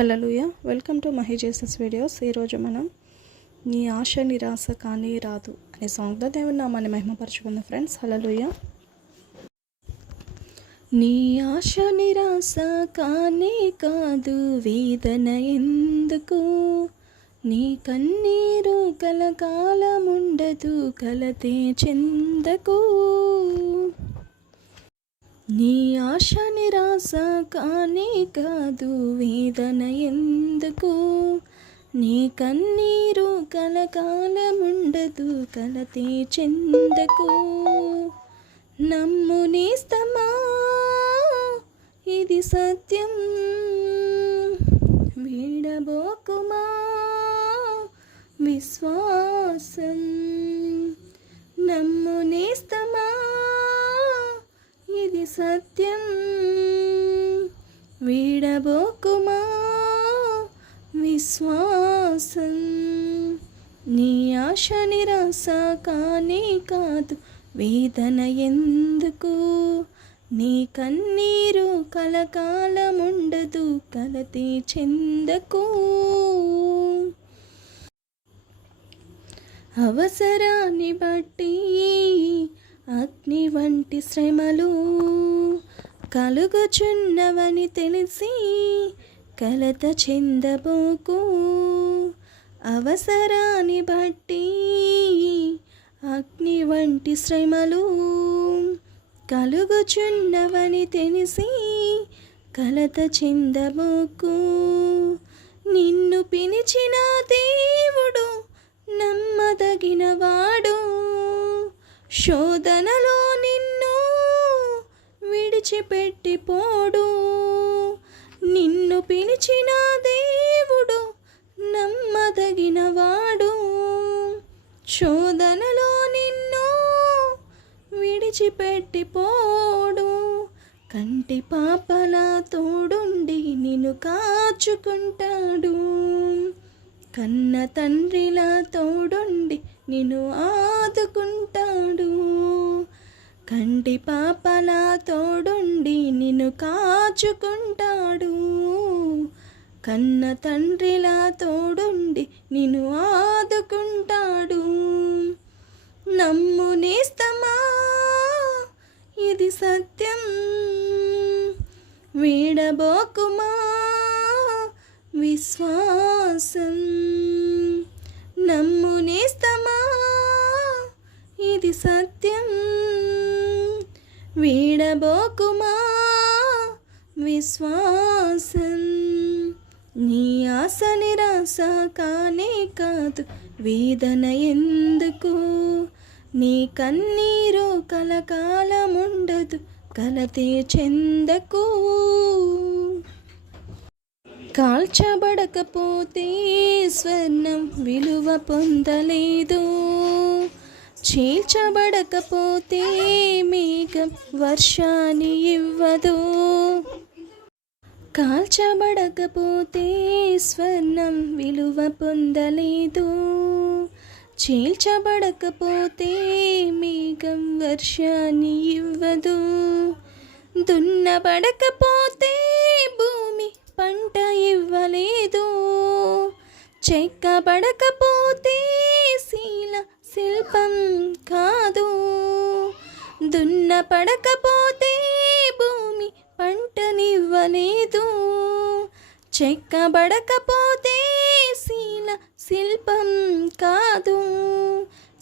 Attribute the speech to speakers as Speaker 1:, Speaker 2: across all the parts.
Speaker 1: Hallelujah welcome to my Jesus videos. ఈరోజు మనం నీ ఆశ నిరాశ కానీ రాదు అనే సాంగ్తో దేవుని నామాన్ని మహిమపరచుకుందాం ఫ్రెండ్స్ హలలుయ నీ ఆశ నిరాశ కానీ కాదు వేదన ఎందుకు? నీ కన్నీరు కలకాలముండదు కలతే చెందకు నీ ఆశ నిరాశ కానీ కాదు వేదన ఎందుకు? నీ కన్నీరు కలకాలముండదు కలతే చెందకు? నమ్ము నేస్తమా ఇది సత్యం. వీడబోకుమా విశ్వాసం. నమ్ము నేస్తమా ఇది సత్యం వీడబోకుమా? విశ్వాసం నీ ఆశ నిరాశ కానీ కాదు. వేదన ఎందుకు? నీ కన్నీరు కలకాలముండదు కలతి చెందకు. అవసరాన్ని బట్టి అగ్ని వంటి శ్రమలు కలుగుచున్నవని తెలిసి కలత చెందబోకు. అవసరాన్ని బట్టి అగ్ని వంటి శ్రమలు కలుగుచున్నవని తెలిసి కలత చెందబోకు. నిన్ను పిలిచిన దేవుడు నమ్మదగినవా శోధనలో నిన్ను విడిచిపెట్టిపోడు. నిన్ను పిలిచిన దేవుడు నమ్మదగినవాడు. శోధనలో నిన్ను విడిచిపెట్టిపోడు. కంటి పాపల తోడుండి నిన్ను కాచుకుంటాడు. కన్న తండ్రిలా తోడుండి నిన్ను ఆదుకుంటాడు. కంటి పాపలా తోడుండి నిన్ను కాచుకుంటాడు. కన్న తండ్రిలా తోడుండి నిన్ను ఆదుకుంటాడు. నమ్ము నేస్తమా ఇది సత్యం. వీడబోకుమా విశ్వాసం. నమ్మునేస్తమా ఇది సత్యం. వీడబోకుమా? విశ్వాసం. నీ ఆశ నిరాశ కానే కాదు వేదన ఎందుకు? నీ కన్నీరు కలకాలముండదు కలతే చెందకు. కాల్చబడకపోతే స్వర్ణం విలువ పొందలేదు. చీల్చబడకపోతే మేఘం వర్షాన్ని ఇవ్వదు. కాల్చబడకపోతే స్వర్ణం విలువ పొందలేదు. చీల్చబడకపోతే మేఘం వర్షాన్ని ఇవ్వదు. దున్నబడకపోతే భూ పంట ఇవ్వలేదు. చెక్క పడకపోతే శీల శిల్పం కాదు. దున్న పడకపోతే భూమి పంటనివ్వలేదు. చెక్క పడకపోతే శీల శిల్పం కాదు.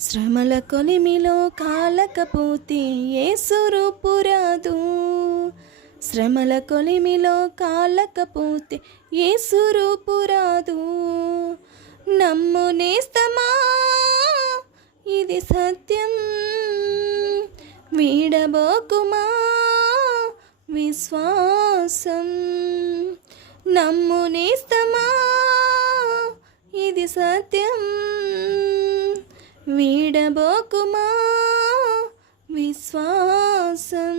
Speaker 1: శ్రమల కొలిమిలో కాలకపోతే ఏ సురూపు శ్రమల కొలిమిలో కాలకపోతే ఏ సురూపు రాదు. నమ్ము నేస్తమా? ఇది సత్యం. వీడబోకుమా? విశ్వాసం. నమ్ము నేస్తమా? ఇది సత్యం. వీడబోకుమా? విశ్వాసం.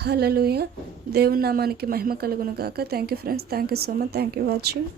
Speaker 1: హలలుయ దేవుని నామానికి మహిమ కలుగును కాక thank you friends thank you so much thank you watching